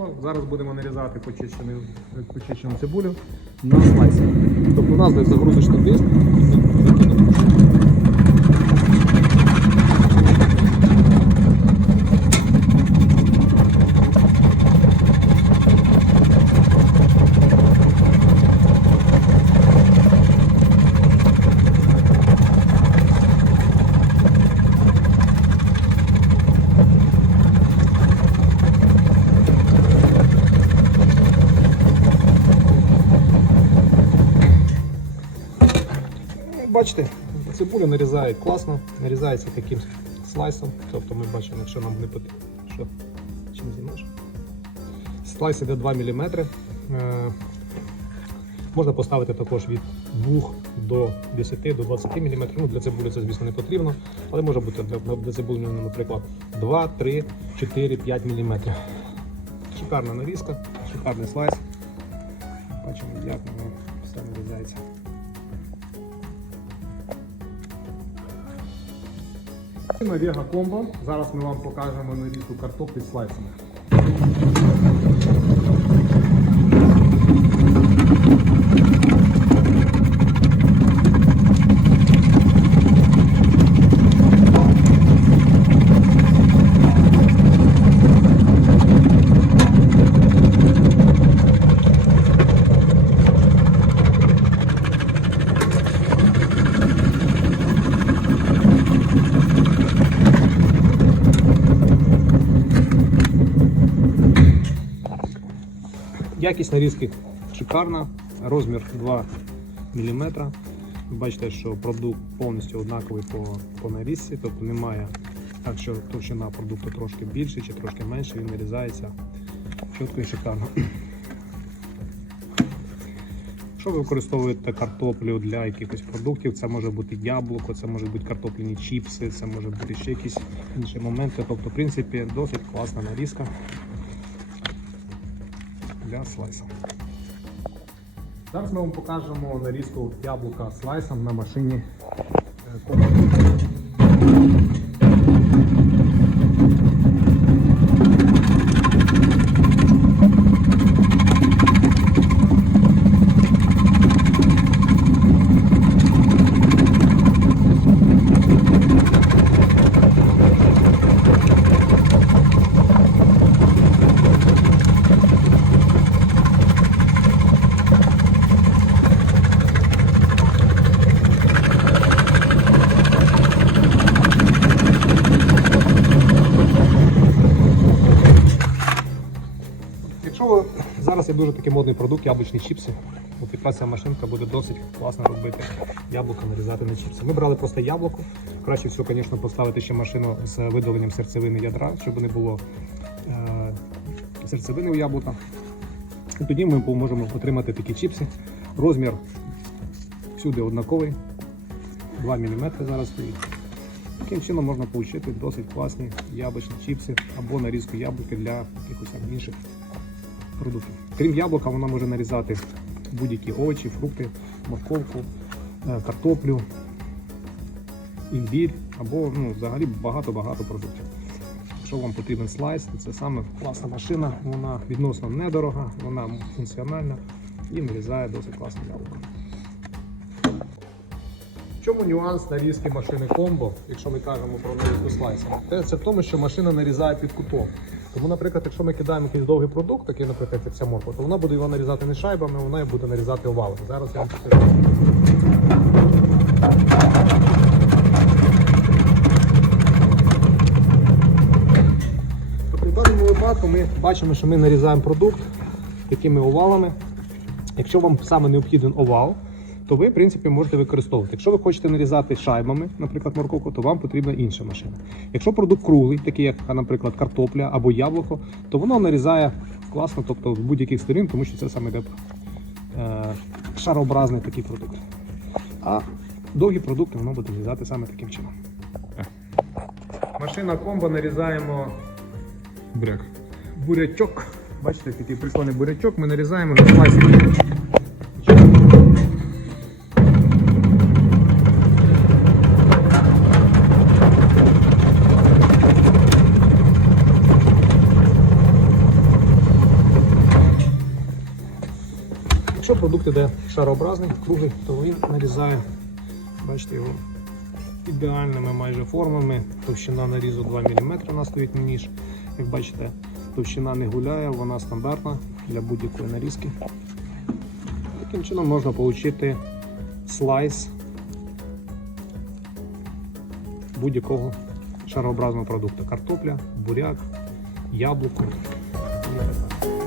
вийшло. Зараз будемо нарізати почищену, почищену цибулю на слайсі. Тобто у нас десь загрузочний диск. Бачите, цибуля нарізає класно, нарізається таким слайсом. Тобто ми бачимо, якщо нам не потрібно. Що? Чим знімаєш? Слайс іде 2 мм. Е, можна поставити також від 2 до 10 до 20 мм. Ну, для цибулі це, звісно, не потрібно, але може бути для, для цибулі, наприклад, 2, 3, 4, 5 мм. Шикарна нарізка, шикарний слайс. Бачимо, як воно все нарізається. Vega Combo. Зараз ми вам покажемо нарізку картоплі слайсами. Якість нарізки шикарна, розмір 2 мм. Бачите, що продукт повністю однаковий по, по нарізці, тобто немає так, що товщина продукту трошки більше чи трошки менше, він нарізається чітко і шикарно. Якщо ви використовуєте картоплю для якихось продуктів, це може бути яблуко, це може бути картопляні чіпси, це може бути ще якісь інші моменти. Тобто, в принципі, досить класна нарізка для слайса. Зараз ми вам покажемо нарізку яблука слайсом на машині. е, Commodore. Якщо зараз є дуже такий модний продукт, яблучні чіпси, ця машинка буде досить класно робити яблуко, нарізати на чіпси. Ми брали просто яблуко. Краще всього, звісно, поставити ще машину з видаленням серцевини ядра, щоб не було е- серцевини у яблука. І тоді ми можемо отримати такі чіпси. Розмір всюди однаковий, 2 мм зараз стоїть. Таким чином можна отримати досить класні яблучні чіпси або нарізку яблуки для якихось інших продуктів. Крім яблука, вона може нарізати будь-які овочі, фрукти, морковку, е, картоплю, імбір або ну, взагалі багато-багато продуктів. Якщо вам потрібен слайс, то це саме класна машина, вона відносно недорога, вона функціональна і нарізає досить класне яблуко. В чому нюанс нарізки машини комбо, якщо ми кажемо про нарізку слайсом? Це, в тому, що машина нарізає під кутом. Тому, наприклад, якщо ми кидаємо якийсь довгий продукт, такий, наприклад, як ця морква, то вона буде його нарізати не шайбами, вона буде нарізати овалами. Зараз я вам покажу. Тобто ми бачимо, що ми нарізаємо продукт такими овалами. Якщо вам саме необхіден овал, то ви, в принципі, можете використовувати. Якщо ви хочете нарізати шайбами, наприклад, морковку, то вам потрібна інша машина. Якщо продукт круглий, такий як, наприклад, картопля або яблуко, то воно нарізає класно, тобто з будь-яких сторін, тому що це саме йде е, шарообразний такий продукт. А довгі продукти воно буде нарізати саме таким чином. Машина комбо нарізаємо Бряк. бурячок. Бачите, такий прикольний бурячок. Ми нарізаємо на слайси. Продукт іде шарообразний, круглий, то він нарізає, бачите, його ідеальними майже формами. Товщина нарізу 2 мм у нас стоїть ніж. Як бачите, товщина не гуляє, вона стандартна для будь-якої нарізки. Таким чином можна отримати слайс будь-якого шарообразного продукту. Картопля, буряк, яблуко. і так далі.